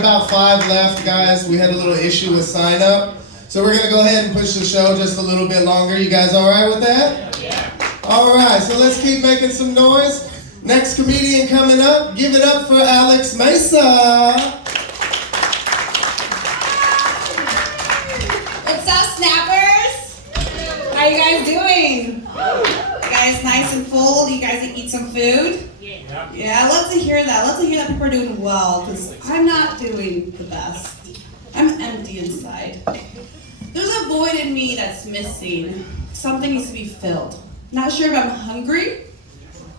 About 5 left, guys. We had a little issue with sign up. So we're going to go ahead and push the show just a little bit longer. You guys all right with that? Yeah. All right, so let's keep making some noise. Next comedian coming up, give it up for Alex Mesa. What's up, snappers? How you guys doing? You guys nice and full? You guys eat some food? Yeah, I love to hear that. I love to hear that people are doing well, because I'm not doing the best. I'm empty inside. There's a void in me that's missing. Something needs to be filled. Not sure if I'm hungry,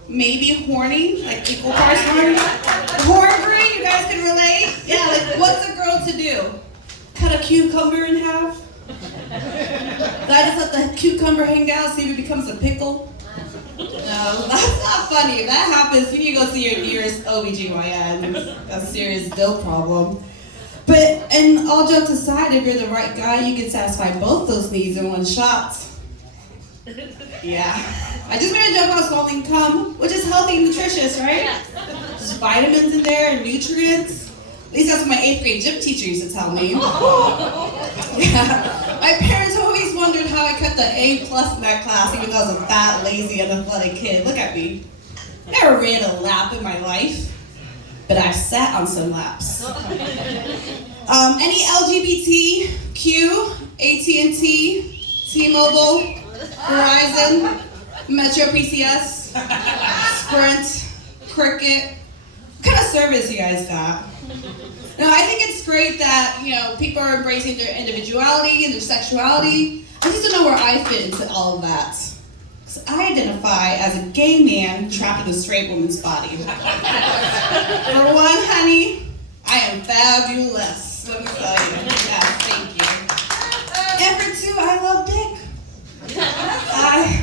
maybe horny, like equal parts horny. Hungry, you guys can relate? Yeah, like what's a girl to do? Cut a cucumber in half? I just let the cucumber hang out, see if it becomes a pickle? No, that's not funny. If that happens, you need to go see your nearest OBGYN. That's a serious dill problem. But, and all jokes aside, if you're the right guy, you can satisfy both those needs in one shot. Yeah. I just made a joke about swallowing cum, which is healthy and nutritious, right? There's vitamins in there and nutrients. At least that's what my 8th grade gym teacher used to tell me. Yeah. My parents always wondered how I kept the A+ in that class, even though I was a fat, lazy, unathletic kid. Look at me. Never ran a lap in my life, but I sat on some laps. Any LGBTQ, AT&T, T-Mobile, Verizon, Metro PCS, Sprint, Cricket. What kind of service you guys got? No, I think it's great that, people are embracing their individuality and their sexuality. I just don't know where I fit into all of that. Because I identify as a gay man trapped in a straight woman's body. For one, honey, I am fabulous. Let me tell you. Yeah, thank you. And for 2, I love dick. I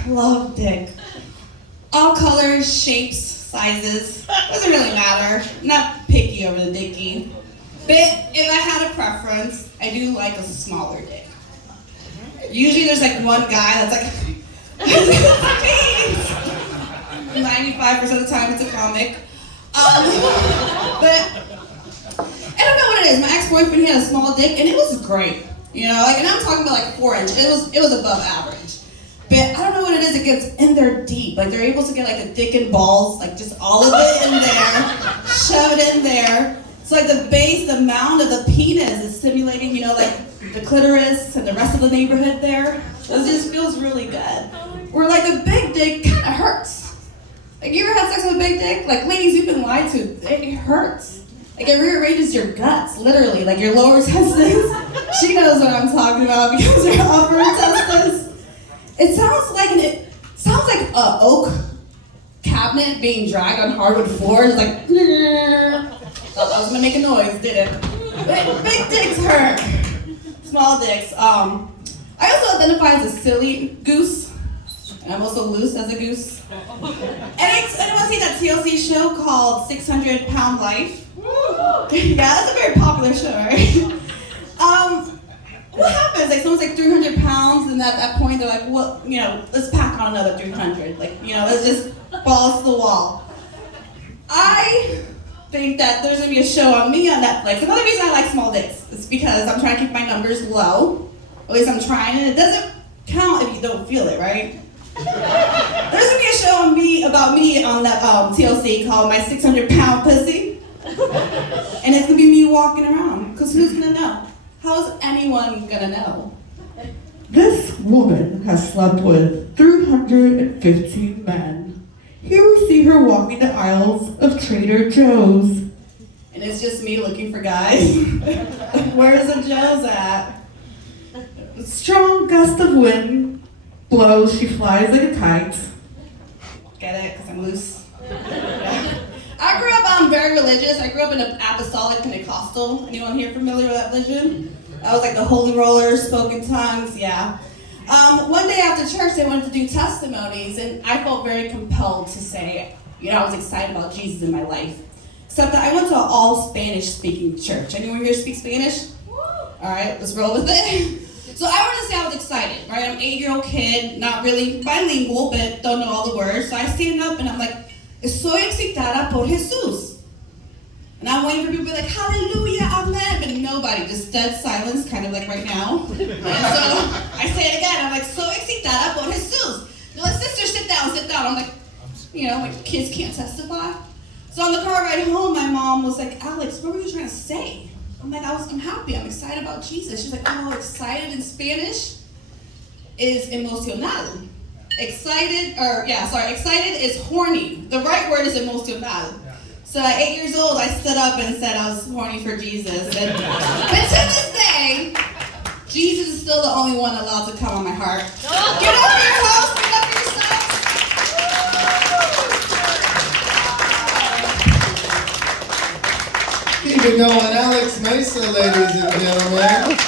love dick. All colors, shapes, sizes. Doesn't really matter. I'm not picky over the dickie. But if I had a preference, I do like a smaller dick. Usually there's like one guy that's like, 95% of the time it's a comic. But I don't know what it is. My ex-boyfriend, he had a small dick and it was great. And I'm talking about like 4 inch. It was above average. But I don't know what it is. It gets in there deep. Like they're able to get like the dick and balls, like just all of it in there, shove it in there. So like the base, the mound of the penis is stimulating, like the clitoris and the rest of the neighborhood there. So it just feels really good. Where like a big dick kind of hurts. Like you ever had sex with a big dick? Like ladies, you've been lied to. It hurts. Like it rearranges your guts, literally. Like your lower intestines. She knows what I'm talking about because your upper intestines. It sounds like an oak cabinet being dragged on hardwood floors. Like, thought I was gonna make a noise, didn't. But big dicks hurt. Small dicks. I also identify as a silly goose. And I'm also loose as a goose. Anyone see that TLC show called 600 Pound Life? Yeah, that's a very popular show, right? What happens? Like someone's like 300 pounds, and at that point they're like, well, let's pack on another 300. Like, let's just balls to the wall. I think that there's gonna be a show on me on Netflix. Another reason I like small dicks is because I'm trying to keep my numbers low. At least I'm trying, and it doesn't count if you don't feel it, right? There's gonna be a show about me on that TLC called My 600 Pound Pussy. And it's gonna be me walking around, because who's gonna know? How's anyone gonna know? This woman has slept with 315 men. Here we see her walking the aisles of Trader Joe's. And it's just me looking for guys. Where's the Joe's at? A strong gust of wind blows, she flies like a kite. Get it? Because I'm loose. Yeah. I grew up very religious. I grew up in an apostolic Pentecostal. Anyone here familiar with that religion? I was like the holy roller, spoke in tongues, yeah. One day after church, they wanted to do testimonies, and I felt very compelled to say, I was excited about Jesus in my life. Except that I went to an all Spanish-speaking church. Anyone here speak Spanish? All right, let's roll with it. So I wanted to say I was excited, right? I'm an 8-year-old kid, not really bilingual, but don't know all the words. So I stand up and I'm like, estoy excitada por Jesús. And I'm waiting for people to be like, hallelujah, dead silence, kind of like right now. And so I say it again. I'm like, so excitada por Jesús. They're like, sister, sit down, sit down. I'm like, you know, like kids can't testify. So on the car ride home, my mom was like, Alex, what were you trying to say? I'm like, I'm happy. I'm excited about Jesus. She's like, oh, excited in Spanish is emocional. Excited is horny. The right word is emocional. So at 8 years old, I stood up and said I was horny for Jesus. And, but to this day, Jesus is still the only one allowed to come on my heart. Get over your house, get over yourself. Keep it going, Alex Mesa, ladies and gentlemen.